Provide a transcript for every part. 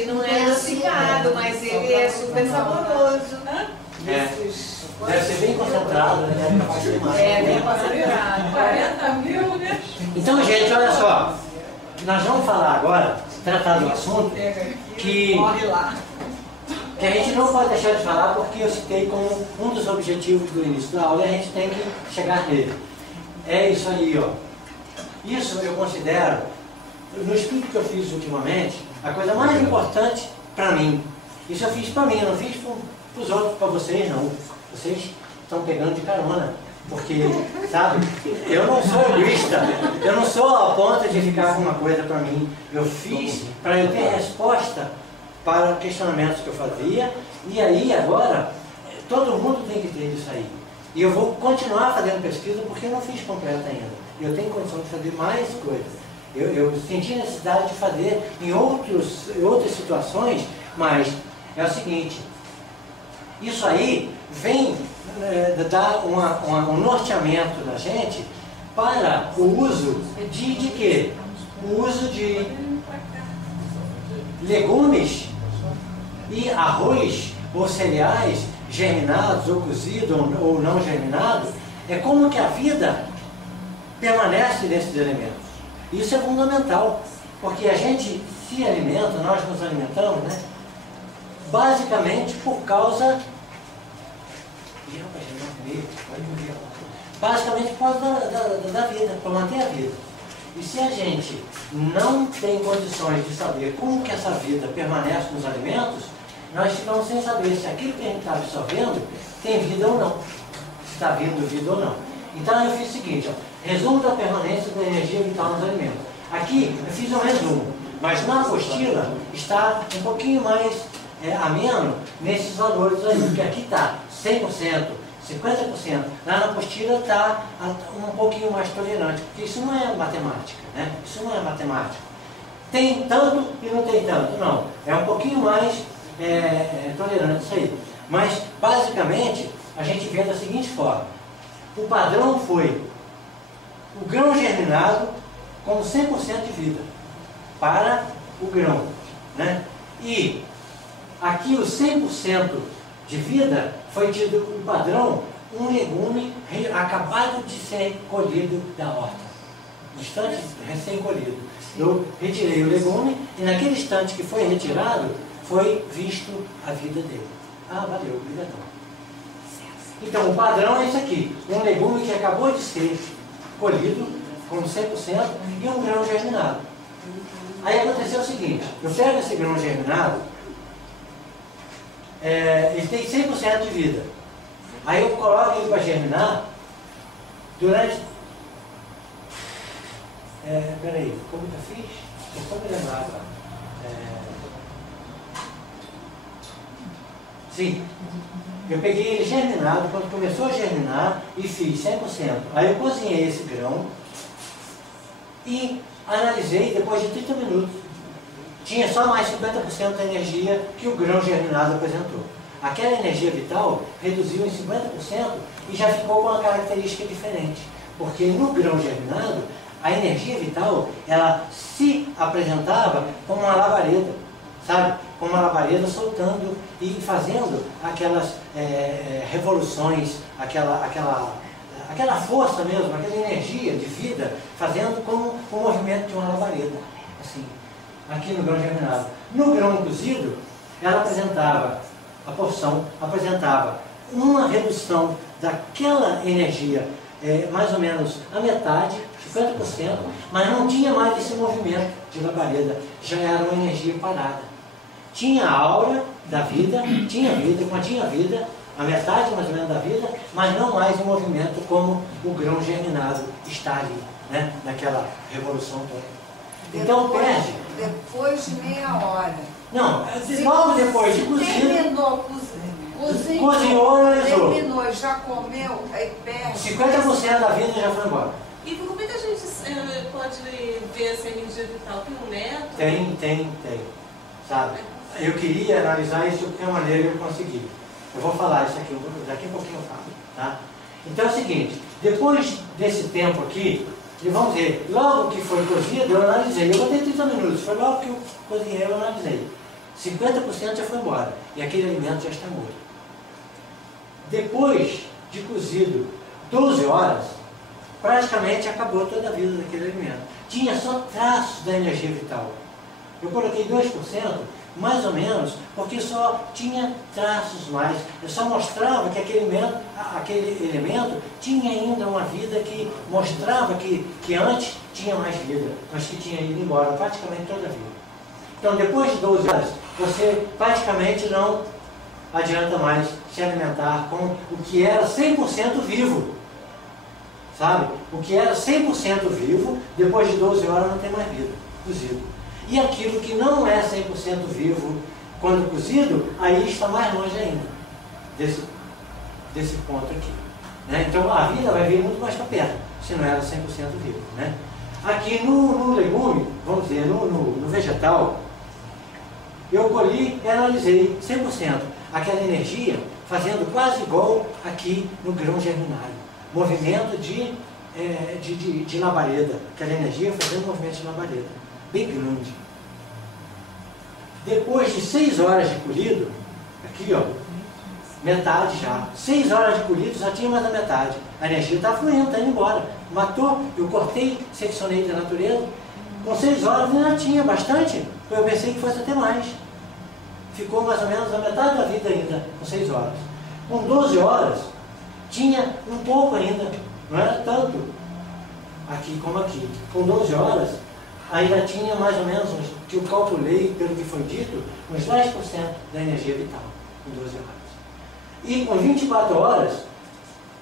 ele não é adocicado, mas ele é super saboroso. Deve ser bem concentrado, né? Bem concentrado. 40 mil, né? Então, gente, olha só. Nós vamos falar agora, tratar do assunto que a gente não pode deixar de falar, porque eu citei como um dos objetivos do início da aula e a gente tem que chegar nele. É isso aí, ó. Isso eu considero, no estudo que eu fiz ultimamente, a coisa mais importante para mim. Isso eu fiz para mim, eu não fiz para os outros, para vocês não. Vocês estão pegando de carona. Porque, sabe, eu não sou egoísta, eu não sou a ponta de ficar com uma coisa para mim. Eu fiz para eu ter resposta para questionamentos que eu fazia, e aí agora, todo mundo tem que ter isso aí. E eu vou continuar fazendo pesquisa porque eu não fiz completa ainda. Eu tenho condição de fazer mais coisas. Eu senti necessidade de fazer em outras situações, mas é o seguinte, isso aí vem dar um norteamento da gente para o uso de quê? O uso de legumes e arroz ou cereais germinados ou cozidos ou não germinados. É como que a vida permanece nesses elementos. Isso é fundamental, porque a gente se alimenta, nós nos alimentamos, né? Basicamente por causa... Basicamente por causa da vida, para manter a vida. E se a gente não tem condições de saber como que essa vida permanece nos alimentos, nós ficamos sem saber se aquilo que a gente está absorvendo tem vida ou não. Se está vindo vida ou não. Então eu fiz o seguinte, ó, resumo da permanência da energia vital nos alimentos. Aqui eu fiz um resumo, mas na apostila está um pouquinho mais ameno nesses valores aí, porque aqui está 100%, 50%, lá na apostila está um pouquinho mais tolerante, porque isso não é matemática, né? Isso não é matemática. Tem tanto e não tem tanto, não. É um pouquinho mais tolerante isso aí. Mas, basicamente, a gente vê da seguinte forma. O padrão foi o grão germinado com 100% de vida para o grão, né? E aqui o 100% de vida foi tido o padrão, um legume acabado de ser colhido da horta. No instante recém-colhido. Eu retirei o legume e naquele instante que foi retirado, foi visto a vida dele. Ah, valeu, obrigadão. Então o padrão é esse aqui, um legume que acabou de ser colhido com 100% e um grão germinado. Aí aconteceu o seguinte, eu pego esse grão germinado, ele tem 100% de vida. Aí eu coloco ele para germinar durante... peraí, como que eu fiz? Deixa eu só me lembrar agora. Sim, eu peguei ele germinado, quando começou a germinar, e fiz 100%. Aí eu cozinhei esse grão e analisei depois de 30 minutos. Tinha só mais 50% da energia que o grão germinado apresentou. Aquela energia vital reduziu em 50% e já ficou com uma característica diferente. Porque no grão germinado, a energia vital, ela se apresentava como uma labareda, sabe? Como uma labareda soltando e fazendo aquelas revoluções, aquela força mesmo, aquela energia de vida, fazendo como o movimento de uma labareda, assim. Aqui no grão germinado. No grão cozido, ela apresentava, a porção apresentava uma redução daquela energia, mais ou menos a metade, 50%, mas não tinha mais esse movimento de labareda, já era uma energia parada. Tinha a aura da vida, tinha vida, continha vida, a metade mais ou menos da vida, mas não mais o movimento como o grão germinado está ali, né? Naquela revolução toda. Então perde. Depois de meia hora. Não, logo depois de cozinhar. Terminou, cozinhou, analisou. Terminou, já comeu, aí perde. 50% da vida já foi embora. E como é que a gente pode ver essa energia vital? Tem um método? Tem. Sabe? Eu queria analisar isso de qualquer maneira eu consegui. Eu vou falar isso aqui, daqui a pouquinho eu falo. Tá? Então é o seguinte, depois desse tempo aqui, vamos ver, logo que foi cozido, eu analisei. Eu botei 30 minutos, foi logo que eu cozinhei, eu analisei. 50% já foi embora e aquele alimento já está morto. Depois de cozido 12 horas, praticamente acabou toda a vida daquele alimento. Tinha só traços da energia vital. Eu coloquei 2%, mais ou menos, porque só tinha traços mais. Eu só mostrava que aquele elemento tinha ainda uma vida que mostrava que antes tinha mais vida, mas que tinha ido embora praticamente toda a vida. Então, depois de 12 horas, você praticamente não adianta mais se alimentar com o que era 100% vivo. Sabe? O que era 100% vivo, depois de 12 horas não tem mais vida, cozido. E aquilo que não é 100% vivo, quando cozido, aí está mais longe ainda desse ponto aqui. Né? Então a vida vai vir muito mais para perto, se não era 100% vivo. Né? Aqui no legume, vamos dizer, no vegetal, eu colhi e analisei 100%. Aquela energia fazendo quase igual aqui no grão germinário. Movimento de labareda. Aquela energia fazendo movimento de labareda. Bem grande. Depois de 6 horas de colhido, aqui ó, metade já. 6 horas de colhido já tinha mais da metade. A energia está fluindo, está indo embora. Matou, eu cortei, seccionei da natureza. Com 6 horas ainda tinha bastante. Eu pensei que fosse até mais. Ficou mais ou menos a metade da vida ainda, com 6 horas. Com 12 horas, tinha um pouco ainda, não era tanto aqui como aqui. Com 12 horas, ainda tinha mais ou menos, que eu calculei, pelo que foi dito, uns 10% da energia vital, com 12 horas. E com 24 horas,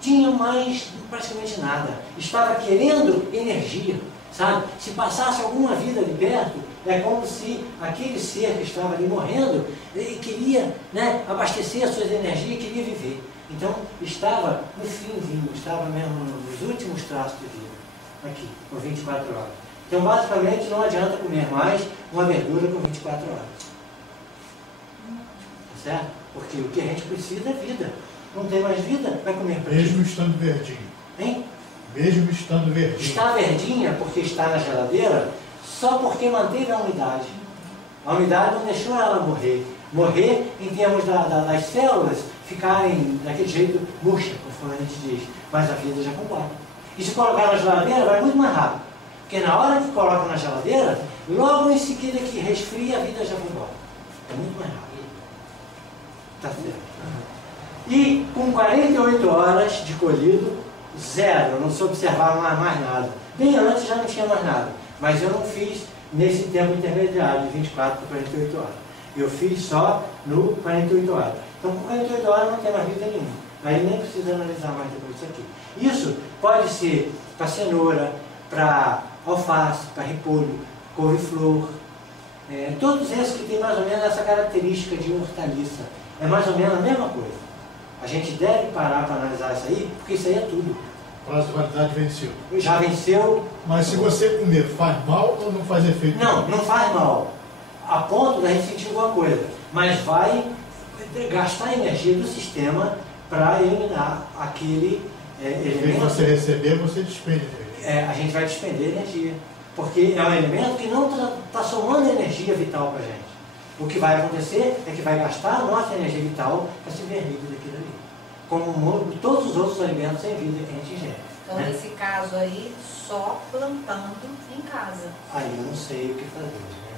tinha mais praticamente nada. Estava querendo energia, sabe? Se passasse alguma vida ali perto, é como se aquele ser que estava ali morrendo, ele queria, né, abastecer as suas energias e queria viver. Então, estava no finzinho, estava mesmo nos últimos traços de vida, aqui, com 24 horas. Então, basicamente, não adianta comer mais uma verdura com 24 horas. Tá certo? Porque o que a gente precisa é vida. Não tem mais vida, vai comer para Mesmo estando verdinho. Hein? Mesmo estando verdinho. Está verdinha porque está na geladeira, só porque manteve a umidade. A umidade não deixou ela morrer. Morrer em termos das células ficarem daquele jeito murcha, conforme a gente diz. Mas a vida já completa. E se colocar na geladeira, vai muito mais rápido. Porque na hora que coloca na geladeira, logo em seguida que resfria, a vida já vai embora. É muito mais rápido. Tá certo. E com 48 horas de colhido, zero, não se observava mais nada. Bem antes já não tinha mais nada. Mas eu não fiz nesse tempo intermediário, de 24 para 48 horas. Eu fiz só no 48 horas. Então, com 48 horas não tem mais vida nenhuma. Aí nem precisa analisar mais depois disso aqui. Isso pode ser para cenoura, para alface, para repolho, couve-flor. Todos esses que têm mais ou menos essa característica de hortaliça. É mais ou menos a mesma coisa. A gente deve parar para analisar isso aí, porque isso aí é tudo. O prazo de validade venceu. Já venceu. Mas se você comer, faz mal ou não faz efeito? Não, não faz mal. A ponto da gente sentir alguma coisa. Mas vai gastar energia do sistema para eliminar aquele elemento. Em vez de você receber, você despende energia. A gente vai despender energia. Porque é um elemento que não está somando energia vital para a gente. O que vai acontecer é que vai gastar a nossa energia vital para se ver livre daquilo ali. Como todos os outros alimentos sem vida que a gente ingere. Então, nesse caso aí, só plantando em casa. Aí eu não sei o que fazer.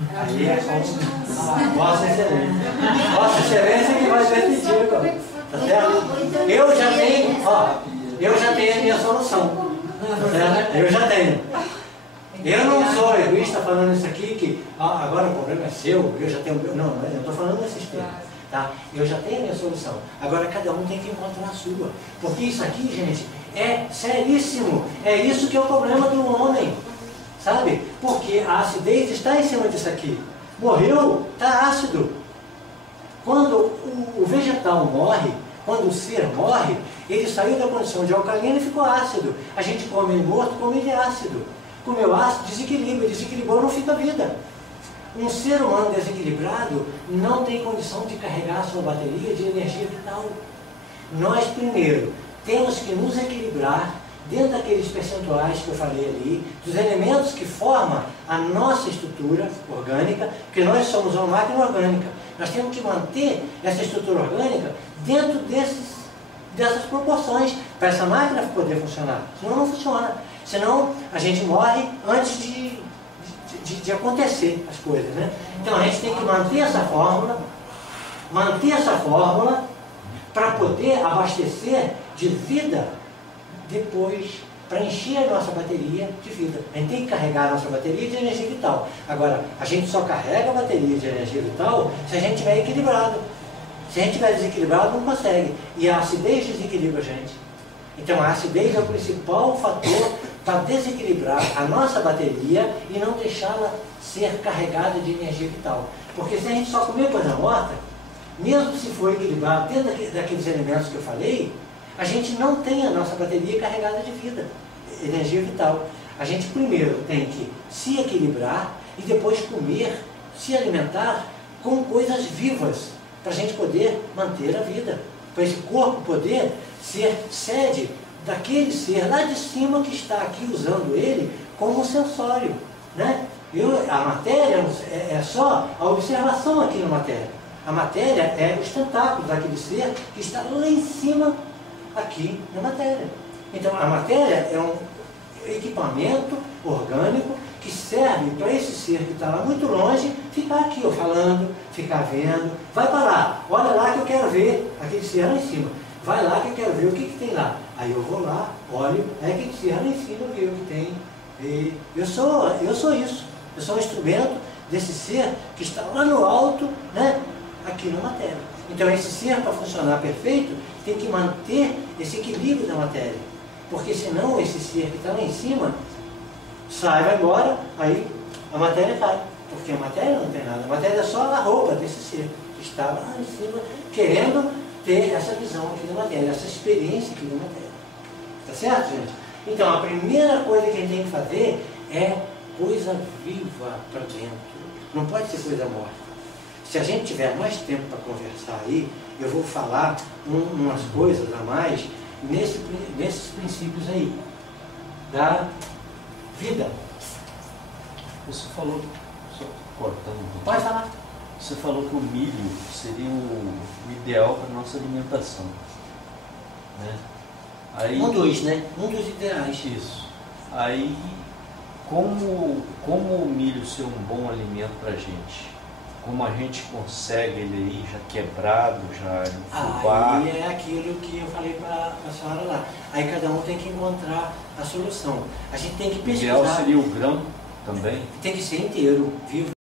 Né? Aí é como Vossa Excelência. Vossa Excelência que vai decidir. Tá certo? Eu já tenho a minha solução. Tá certo? Eu já tenho. Eu não sou egoísta falando isso aqui, que agora o problema é seu, eu já tenho o meu. Não, eu estou falando nesses termos. Tá? Eu já tenho a minha solução. Agora cada um tem que encontrar a sua. Porque isso aqui, gente, é seríssimo. É isso que é o problema do homem. Sabe? Porque a acidez está em cima disso aqui. Morreu, está ácido. Quando o vegetal morre, quando o ser morre, ele saiu da condição de alcalino e ficou ácido. A gente come ele morto, come ele ácido. Comeu ácido, desequilibra, desequilibrou, não fica vida. Um ser humano desequilibrado não tem condição de carregar a sua bateria de energia vital. Nós, primeiro, temos que nos equilibrar dentro daqueles percentuais que eu falei ali, dos elementos que formam a nossa estrutura orgânica, porque nós somos uma máquina orgânica. Nós temos que manter essa estrutura orgânica dentro dessas proporções, para essa máquina poder funcionar. Senão não funciona. Senão a gente morre antes de acontecer as coisas, né? Então a gente tem que manter essa fórmula para poder abastecer de vida depois, para encher a nossa bateria de vida. A gente tem que carregar a nossa bateria de energia vital. Agora, a gente só carrega a bateria de energia vital se a gente estiver equilibrado. Se a gente estiver desequilibrado, não consegue. E a acidez desequilibra a gente. Então a acidez é o principal fator para desequilibrar a nossa bateria e não deixá-la ser carregada de energia vital. Porque se a gente só comer coisa morta, mesmo se for equilibrado dentro daqueles elementos que eu falei, a gente não tem a nossa bateria carregada de vida, energia vital. A gente primeiro tem que se equilibrar e depois comer, se alimentar com coisas vivas, para a gente poder manter a vida. Para esse corpo poder ser sede daquele ser lá de cima que está aqui usando ele como sensório, né? A matéria é só a observação aqui na matéria. A matéria é os tentáculos daquele ser que está lá em cima aqui na matéria. Então a matéria é um equipamento orgânico que serve para esse ser que está lá muito longe ficar aqui, ó, falando, ficar vendo. Vai para lá, olha lá que eu quero ver aquele ser lá em cima. Vai lá que eu quero ver o que tem lá. Aí eu vou lá, olho, aí aquele ser lá em cima, eu vejo o que tem. E eu sou isso. Eu sou um instrumento desse ser que está lá no alto, né, aqui na matéria. Então esse ser, para funcionar perfeito, tem que manter esse equilíbrio da matéria. Porque senão esse ser que está lá em cima sai, vai embora, aí a matéria cai. Porque a matéria não tem nada. A matéria é só a roupa desse ser que está lá em cima, querendo ter essa visão aqui da matéria, essa experiência aqui da matéria. Tá certo, gente? Então a primeira coisa que a gente tem que fazer é coisa viva para dentro. Não pode ser coisa morta. Se a gente tiver mais tempo para conversar aí, eu vou falar umas coisas a mais nesses princípios aí da vida. Você falou, só cortando um pouquinho. Pode falar. Você falou que o milho seria o ideal para a nossa alimentação, né? Aí, Um dos ideais. isso. Aí, como o milho ser um bom alimento para a gente? Como a gente consegue ele aí já quebrado, já em fubá? Aí é aquilo que eu falei para a senhora lá. Aí cada um tem que encontrar a solução. A gente tem que O pesquisar. ideal seria o grão também? Tem que ser inteiro, vivo.